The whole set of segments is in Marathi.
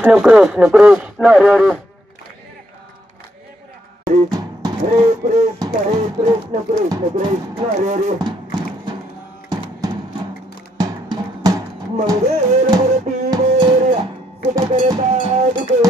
કૃષ્ણ કૃષ્ણ કૃષ્ણ હરે હરે હરે કૃષ્ણ હરે કૃષ્ણ કૃષ્ણ કૃષ્ણ હરે હરે મંગળ મૂર્તિ મોર્યા સુખ કરતા દુઃખ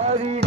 Hari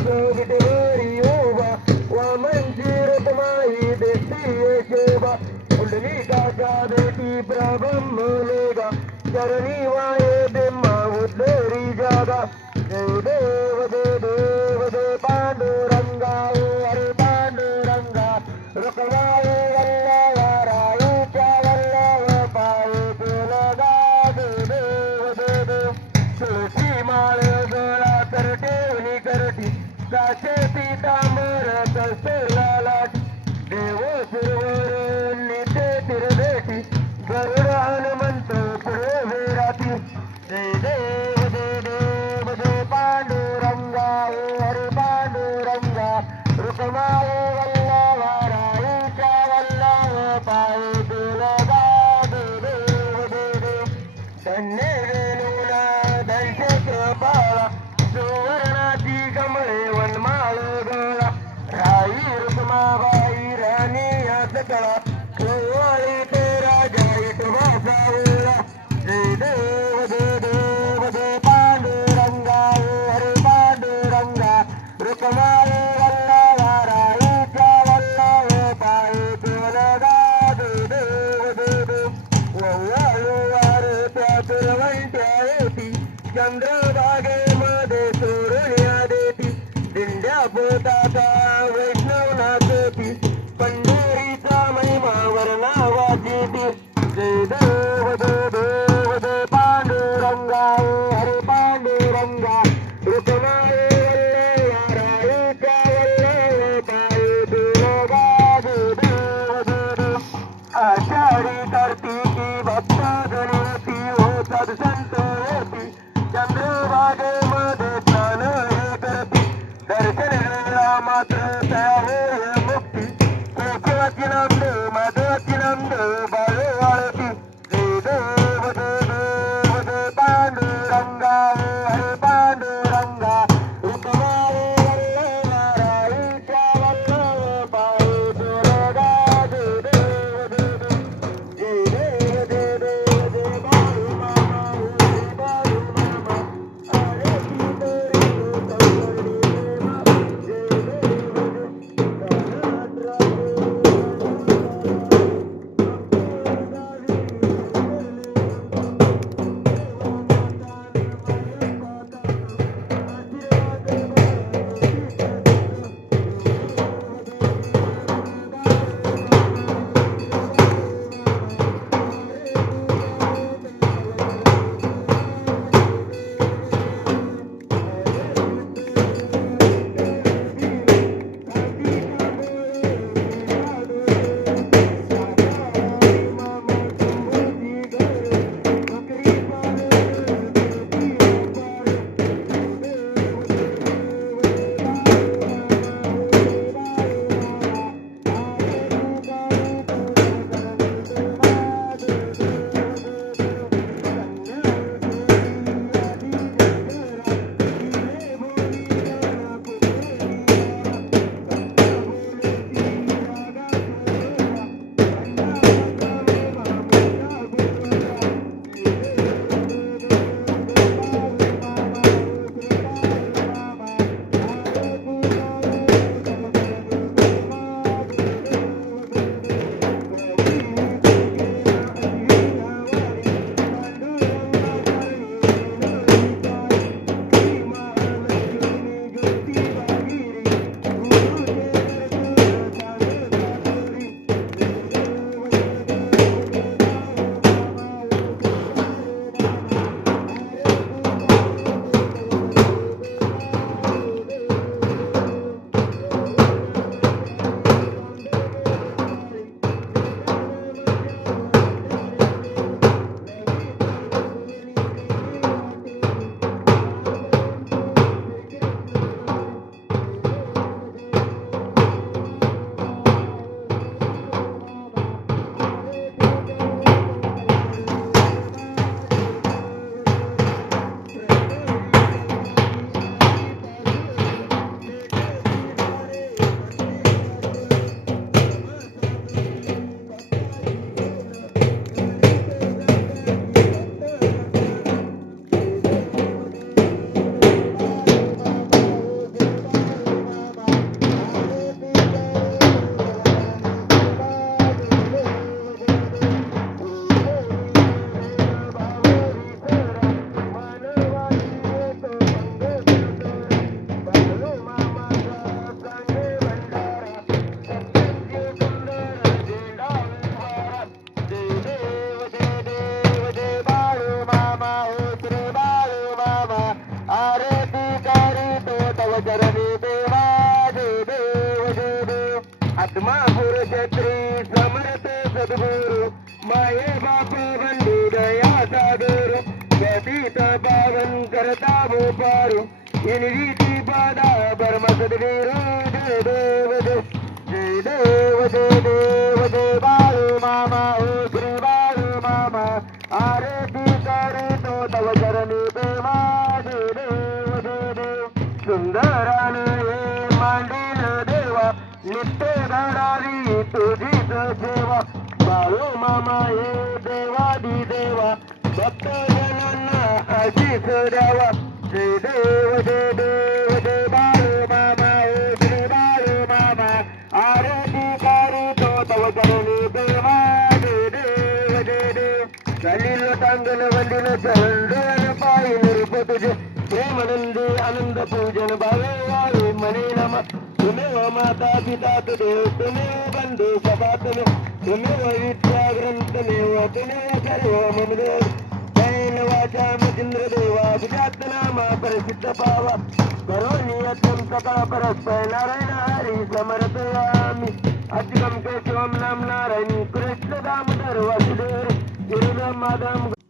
பேசல Take that up. today. पतित पावन करता वो पारू। इनवीती पादा परमसद वीरो जय देव जय जय देव जय देव जय बाळू मामा हो श्री बाळू मामा। आरती करे तो तव चरणी प्रेमा जय देव जय देव। सुंदरान हे मांडील देवा। नित्य घडावी तुझीच सेवा। बाळू मामा हे देवादी देवा। भक्त जनांना Ajifurawa, Dede, Dede, Dede, Baru Mama, Dede, Baru Mama, Arati Kari Tota Wajarani Bima, Dede, Dede, Kalilu Tangana Vandina Chandana Pai Nirupatuje, Premanandi Ananda Pujan Bhave Varu Mani Nama, Tumeva Mata Pita Tudev, Tumeva Bandhu Sabha Tumev, Tumeva Vitya Granth Neva, Tumeva Karyo Mamdev, Shyam चंद्र देवा विजात नामा प्रसिद्ध पावा. करो नियतम सकळ परस्पर नारायण हरी समरत आम्ही. नाम नारायणी कृष्ण दामोदर वासुदेव तिरुनाम माधम